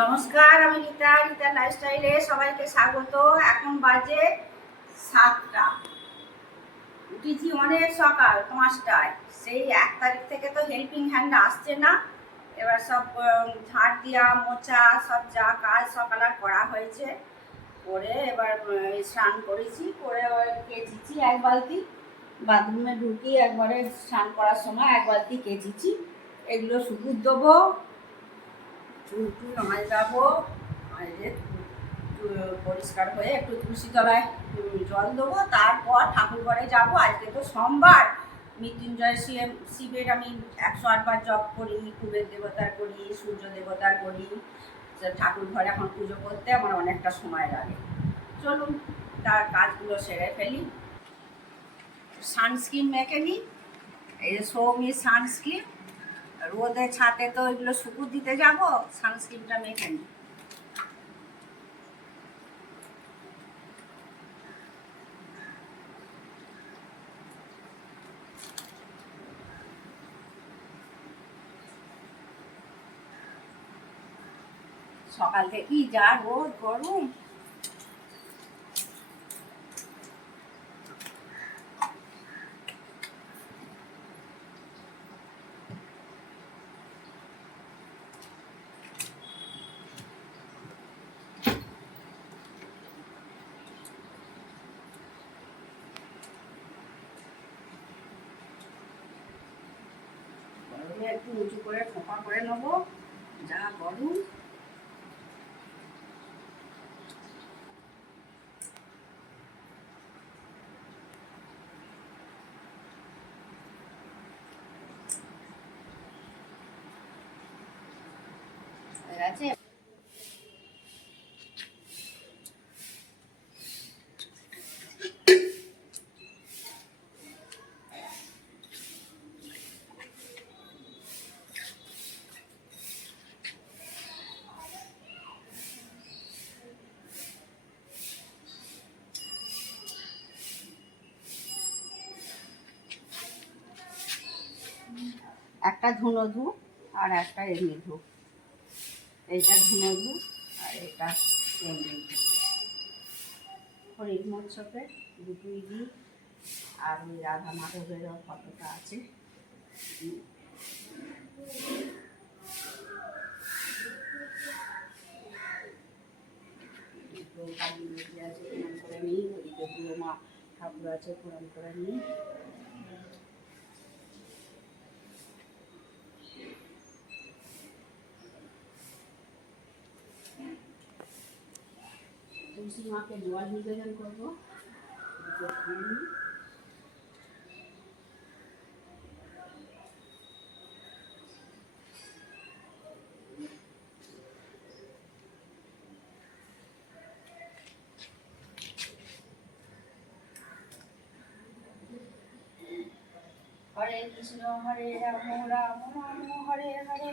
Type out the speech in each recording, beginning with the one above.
নমস্কার, আমি রীতা লাইফস্টাইলে সবাইকে স্বাগত। এখন বাজে 7টা। উঠেছি অনেক সকাল 5টায়। সেই 1 তারিখ থেকে তো হেল্পিং হ্যান্ড আসছে না। এবার সব ঝাড় দেওয়া মোছা সব যা কাজ সকালে করা হয়েছে করে এবার স্নান করেছি, করে কেচেছি 1 বালতি। বাথরুমে ঢুকি একবারে স্নান করার সময় 1 বালতি কেচেছি। এগুলো শুকুর দেবো, চুল যাবো, পরিষ্কার হয়ে একটু তুলসী তলায় জল দেবো, তারপর ঠাকুর ঘরে যাবো। আজকে তো সোমবার, মৃত্যুঞ্জয় শিবের আমি 108 বার জপ করি, কুবের দেবতার করি, সূর্য দেবতার করি। ঠাকুর ঘরে এখন পুজো করতে আমার অনেকটা সময় লাগে। চলুন তার কাজগুলো সেরে ফেলি। সানস্ক্রিন মেখে নিই, এই যে সৌমি সানস্ক্রিন। রোদে ছাতে তো এগুলো শুকুর দিতে যাবো, সানস্ক্রিনটা মেখে নিই। সকাল থেকেই যা রোদ গরম। গরমে একটু উঁচু করে খোপা করে নেবো, যা গরম। আছে একটা ধুনো ধু আর একটা এমনি ধু। এইটা ধুনো ধু আর এটা এমনি ধু। হরিণ মৎস্যকে দুটোই দিই, আর ওই রাধা মাধবেরও ফটোটা আছে। কালী মূর্তি আছে, প্রণাম করে নিই। ওদিকে পুরো মা ঠাকুর আছে, প্রণাম করে নিই। তুলসী মাকে জল নিবেদন করবো। হরে কৃষ্ণ হরে রাম রাম রাম হরে হরে,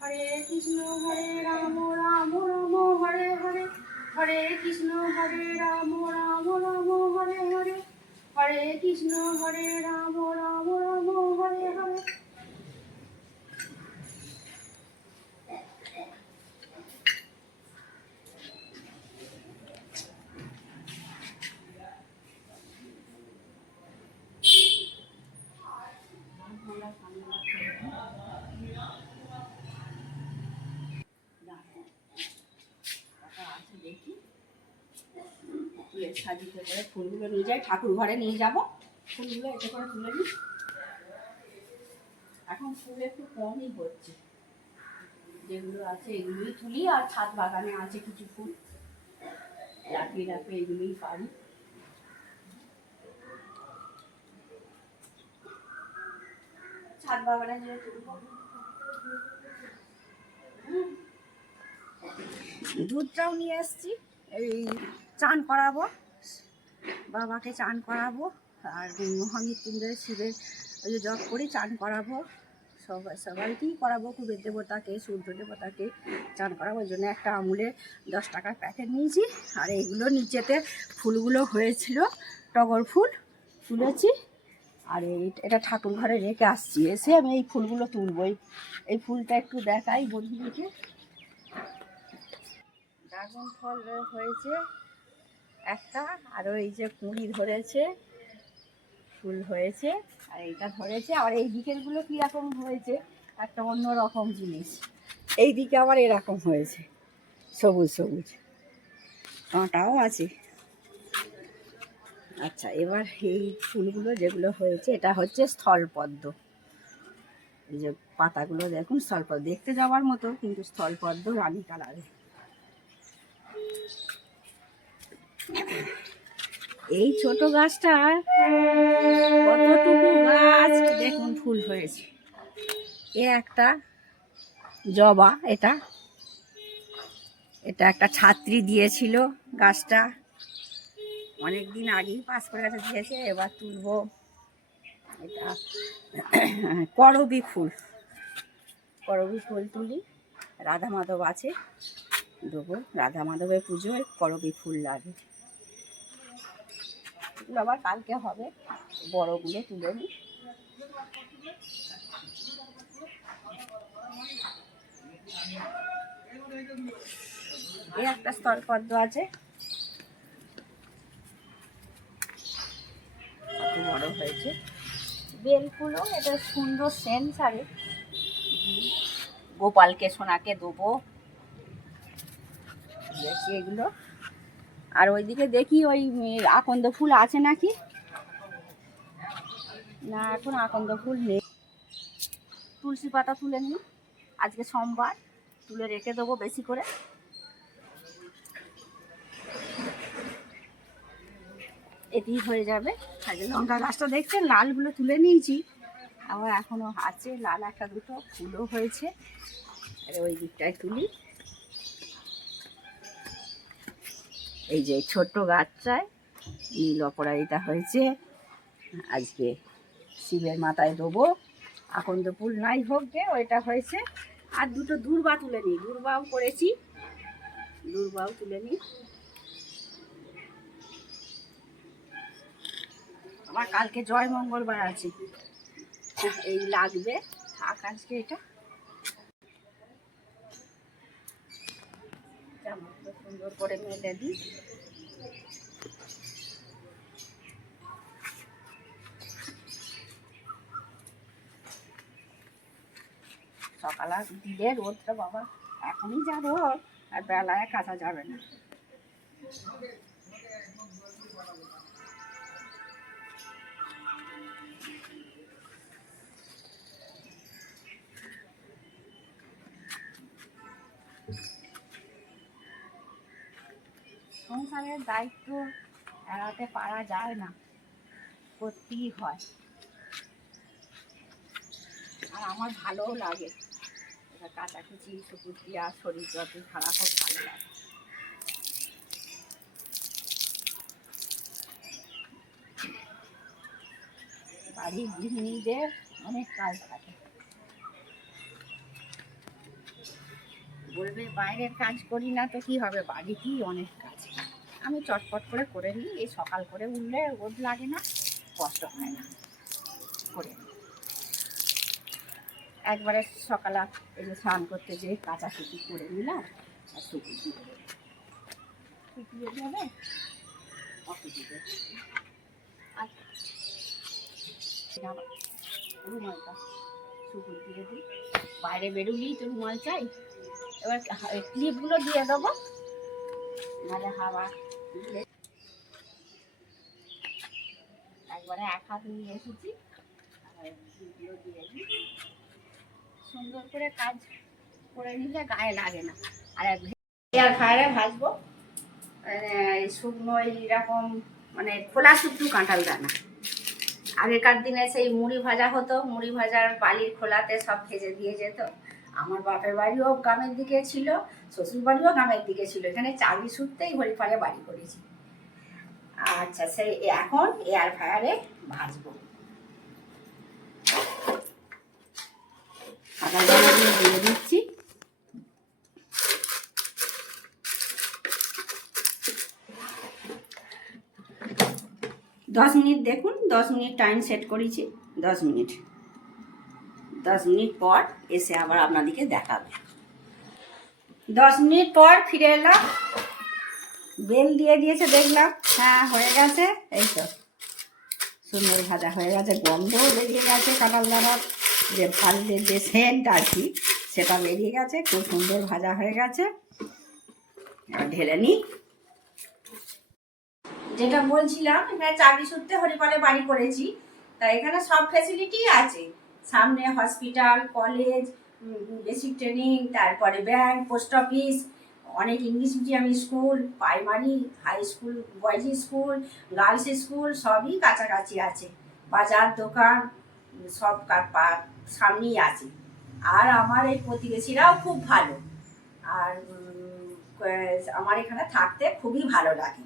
হরে কৃষ্ণ হরে রাম রাম রাম হরে হরে, হরে কৃষ্ণ হরে রাম রাম রাম হরে হরে, হরে কৃষ্ণ হরে রাম রাম রাম হরে হরে। দেখি সাজিতে করে ফুলগুলো নিয়ে যাই, ঠাকুর ঘরে নিয়ে যাব। ফুলগুলো এতে করে তুলে নিই। এখন ফুল একটু কমই হচ্ছে, যেগুলো আছে এগুলোই তুলি। আর ছাদ বাগানে আছে কিছু ফুল, রাখি রাখে এগুলোই পারি। ছাদ বাগানে যে তুলব। দুধটাও নিয়ে এসছি, এই চান করাবো, বাবাকে চান করাবো। আর মহামৃত্যুঞ্জয় শিবের ওই যে জপ করি, চান করাবো। সবাইকেই করাবো, কুবের দেবতাকে, সূর্য দেবতাকে চান করাবো। ওই জন্য একটা আমুলের 10 টাকার প্যাকেট নিয়েছি। আর এইগুলো নিচেতে ফুলগুলো হয়েছিল, টগর ফুল তুলেছি। আর এটা ঠাকুর ঘরে রেখে আসছি, এসে আমি এই ফুলগুলো তুলবো। এই ফুলটা একটু দেখাই বন্ধুদেরকে। ড্রাগন ফল হয়েছে একটা, আর এই যে কুঁড়ি ধরেছে, ফুল হয়েছে, আর এইটা ধরেছে। আর এই দিকেরগুলো কীরকম হয়েছে একটা অন্য রকম জিনিস, এই দিকে আবার এরকম হয়েছে সবুজ সবুজ, কাঁটাও আছে। আচ্ছা, এবার এই ফুলগুলো যেগুলো হয়েছে, এটা হচ্ছে স্থলপদ্ম। এই যে পাতাগুলো দেখুন, স্থলপদ্ম দেখতে যাওয়ার মতো, কিন্তু স্থলপদ্ম রানী কালারে। এই ছোট গাছটা কতটুকু গাছ দেখুন, ফুল হয়েছে। এ একটা জবা, এটা একটা ছাত্রী দিয়েছিল গাছটা, অনেকদিন আগেই পাস করে গেছে, দিয়েছে। এবার তুলবো এটা করবী ফুল, করবী ফুল তুলি। রাধা মাধব আছে, দেবো। রাধা মাধবের পুজোয় করবী ফুল লাগে, এগুলো আবার কালকে হবে। বড়গুলো তুলে নিই। এই একটা স্থলপদ্ম আছে, কত বড় হয়েছে। বেলফুলও, এটা সুন্দর সেন্ট ছাড়ে, গোপালকে সোনাকে দেবো, দেখি এগুলো। আর ওইদিকে দেখি ওই আকন্দ ফুল আছে নাকি, না এখন আকন্দ ফুল নেই। তুলসী পাতা তুলে নিই, আজকে সোমবার, তুলে রেখে দেবো বেশি করে। এটি হয়ে যাবে। আর লঙ্কা গাছটা দেখছেন, লালগুলো তুলে নিয়েছি, আবার এখনো আছে লাল একটা দুটো, ফুলও হয়েছে। আর ওই দিকটায় তুলি। এই যে ছোট্ট গাছটায় নীল অপরাজিতা হয়েছে, আজকে শিবের মাথায় দেবো। আকন্দ ফুল নাই হোক গে, ওইটা হয়েছে। আর দুটো দূর্বা তুলে নিই, দূর্বাও করেছি, দূর্বাও তুলে নিই। আমার কালকে জয় মঙ্গলবার আছে, এই লাগবে। আকাশকে এটা সুন্দর করে মেলে দিই। সকালে দিলে রোদটা বাবা, এখনই যা রোদ, আর বেলায় কাঁচা যাবে না। সংসারের দায়িত্ব এড়াতে পারা যায় না, করতেই হয়। আর আমার ভালোও লাগে, এটা কাচাকুচি সুকুচি আর শরীর যত খারাপ হোক ভালো লাগে। বাড়ির গৃহিণীদের অনেক কাজ থাকে, বলবে বাইরের কাজ করি না তো কি হবে, বাড়িতেই অনেক কাজ। আমি চটপট করে নিই, এই সকাল করে উঠলে রোদ লাগে না, কষ্ট হয় না, করে নিই একবারে। সকালে এই যে স্নান করতে যেয়ে কাচাকুচি করে নিলাম, আর শুকিয়ে যাবে অসুবিধে। রুমালটা শুকুর দিয়ে দিই, বাইরে বেরোলেই তো রুমাল চাই। এবার ক্লিপগুলো দিয়ে দেবো, নাহলে হাওয়া দিলে। একবারে এক হাত নিয়ে এসেছি, ক্লিপগুলো দিয়ে দিই। সুন্দর করে কাজ করে নিলে গায়ে লাগে না। আর এয়ার ফ্রায়ারে ভাজবো, শুকনো এইরকম, মানে খোলা শুকনো কাঁঠাল দানা। আগেকার দিনে সেই মুড়ি ভাজা হতো, মুড়ি ভাজার বালির খোলাতে সব ভেজে দিয়ে যেত। আমার বাপের বাড়িও গ্রামের দিকে ছিল, শ্বশুর বাড়িও গ্রামের দিকে ছিল, এখানে চাবি শুটতেই হরিপাড়ে বাড়ি করেছি। আচ্ছা, সেই এখন এয়ার ফ্রায়ারে ভাজবো। কাঁঠাল দানা দিয়ে দিচ্ছি। দশ মিনিট দেখুন, 10 মিনিট টাইম সেট করেছি, 10 মিনিট। 10 মিনিট পর এসে আবার আপনাদেরকে দেখাবো। 10 মিনিট পর ফিরে এলাম, বেল দিয়ে দিয়েছে দেখলাম, হ্যাঁ হয়ে গেছে। এই তো সুন্দর ভাজা হয়ে গেছে, গন্ধও বেরিয়ে গেছে কাঁঠাল দানার যে ভাজলে যে সেন্ট আর কি, সেটা বেরিয়ে গেছে, খুব সুন্দর ভাজা হয়ে গেছে। এবার ঢেলে নিই। যেটা বলছিলাম, এখানে চাকরি সূত্রে হরিপালে বাড়ি করেছি, তাই এখানে সব ফ্যাসিলিটি আছে। সামনে হসপিটাল, কলেজ, বেসিক ট্রেনিং, তারপরে ব্যাংক, পোস্ট অফিস, অনেক English medium school, primary, high school, boys school, girls school সবই কাছাকাছি আছে। বাজার, দোকান সব সামনেই আছে। আর আমার এই প্রতিবেশীরাও খুব ভালো। আর আমার এখানে থাকতে খুবই ভালো লাগে।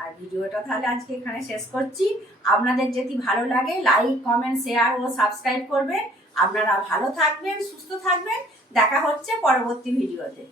আর ভিডিওটা তাহলে আজকে এখানে শেষ করছি। আপনাদের যদি ভালো লাগে লাইক, কমেন্ট, শেয়ার ও সাবস্ক্রাইব করবেন। আপনারা ভালো থাকবেন, সুস্থ থাকবেন। দেখা হচ্ছে পরবর্তী ভিডিওতে।